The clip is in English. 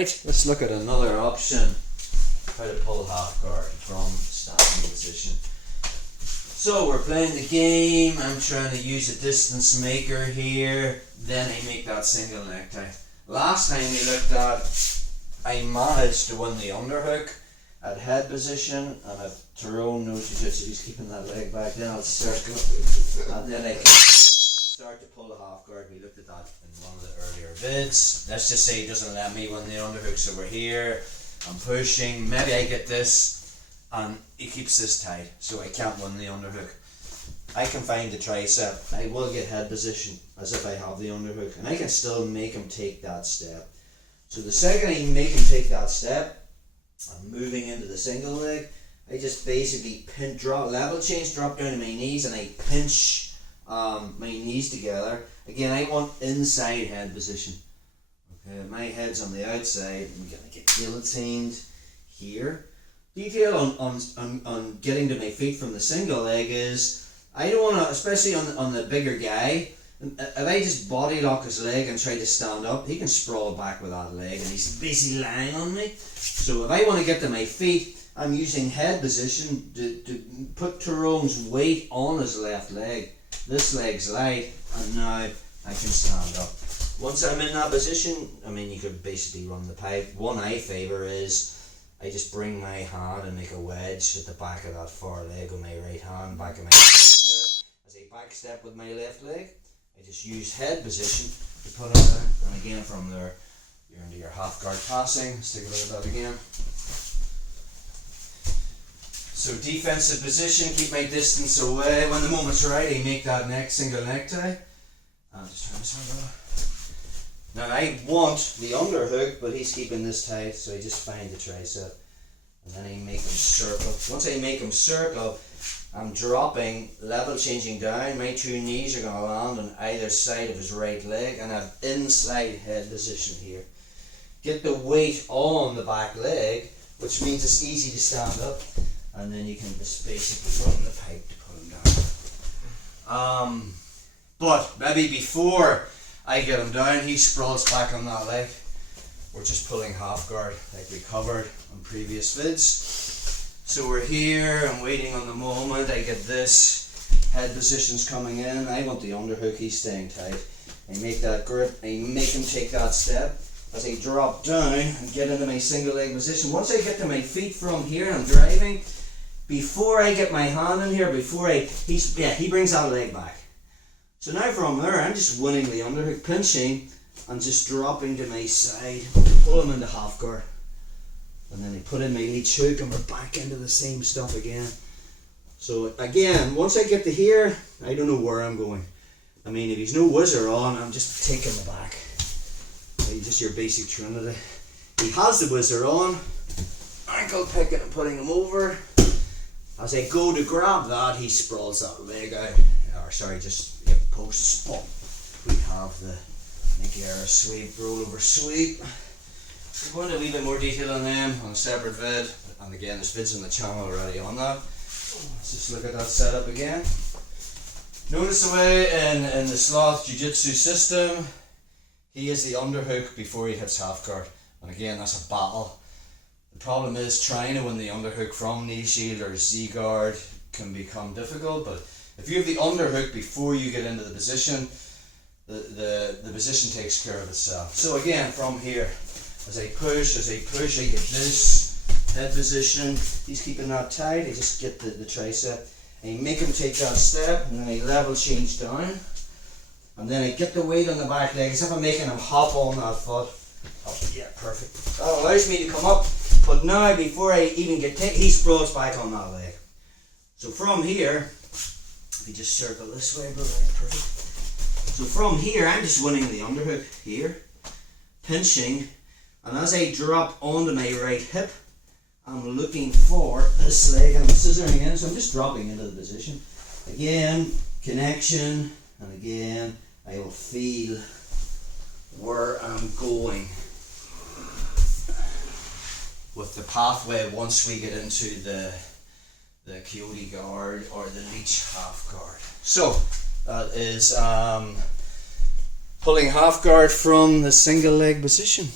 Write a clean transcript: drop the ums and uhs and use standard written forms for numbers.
Right, let's look at another option. How to pull half guard from standing position. So we're playing the game. I'm trying to use a distance maker here. Then I make that single necktie. Last time we looked at, I managed to win the underhook at head position, and if Tyrone knows jiu-jitsu, he's keeping that leg back, then I'll circle, and then I can start to pull a half guard. We looked at that in one of the earlier vids. Let's just say he doesn't let me win the underhook, so we're here, I'm pushing, maybe I get this, and he keeps this tight, so I can't win the underhook. I can find the tricep, I will get head position as if I have the underhook, and I can still make him take that step. So the second I make him take that step, I'm moving into the single leg. I just basically level change, drop down to my knees, and I pinch my knees together. Again, I want inside head position. Okay, my head's on the outside. I'm going to get guillotined here. Detail on getting to my feet from the single leg is, I don't want to, especially on the bigger guy, if I just body lock his leg and try to stand up, he can sprawl back with that leg and he's basically lying on me. So if I want to get to my feet, I'm using head position to put Tyrone's weight on his left leg. This leg's light, and now I can stand up. Once I'm in that position, I mean, you could basically run the pipe. One I favour is I just bring my hand and make a wedge at the back of that far leg with my right hand, back of my hand there. As I back step with my left leg, I just use head position to put it down, and again from there you're into your half guard passing. Let's take a look at that again. So defensive position, keep my distance away. When the moment's right, I make that single necktie. I'm just trying to sort that. Now I want the underhook, but he's keeping this tight, so I just find the tricep, and then I make him circle. Once I make him circle, I'm dropping, level changing down. My two knees are going to land on either side of his right leg, and I have inside head position here. Get the weight on the back leg, which means it's easy to stand up, and then you can just basically run the pipe to put him down. But maybe before I get him down, he sprawls back on that leg. We're just pulling half guard like we covered on previous vids. So we're here, I'm waiting on the moment, I get this, head position's coming in, I want the underhook, he's staying tight. I make that grip, I make him take that step. As I drop down and get into my single leg position, once I get to my feet from here, I'm driving, before I get my hand in here, he brings that leg back. So now from there, I'm just winning the underhook, pinching, and just dropping to my side, pull him into half guard. And then I put in my leech hook and we're back into the same stuff again. So again, once I get to here, I don't know where I'm going. I mean, if he's no whizzer on, I'm just taking the back. Like just your basic trinity. He has the whizzer on, ankle picking and putting him over. As I go to grab that, he sprawls that leg out. Or sorry, just posts. We have the Niagara sweep, roll over sweep. We're going to leave a bit more detail on them on a separate vid, and again there's vids on the channel already on that. Let's just look at that setup again. Notice the way in the Sloth Jiu Jitsu system, he is the underhook before he hits half guard, and again that's a battle. The problem is trying to win the underhook from knee shield or Z guard can become difficult, but if you have the underhook before you get into the position, the position takes care of itself. So again, from here, as I push, I get this head position. He's keeping that tight. I just get the tricep. I make him take that step, and then I level change down. And then I get the weight on the back leg, as if I'm making him hop on that foot. Oh, yeah, perfect. That allows me to come up. But now, before I even get he sprawls back on that leg. So from here, if you just circle this way, bro, perfect. So from here, I'm just winning the underhook here, pinching. And as I drop onto my right hip, I'm looking for this leg, and I'm scissoring in, so I'm just dropping into the position. Again, connection, and again, I will feel where I'm going with the pathway once we get into the coyote guard or the leech half guard. So, that is pulling half guard from the single leg position.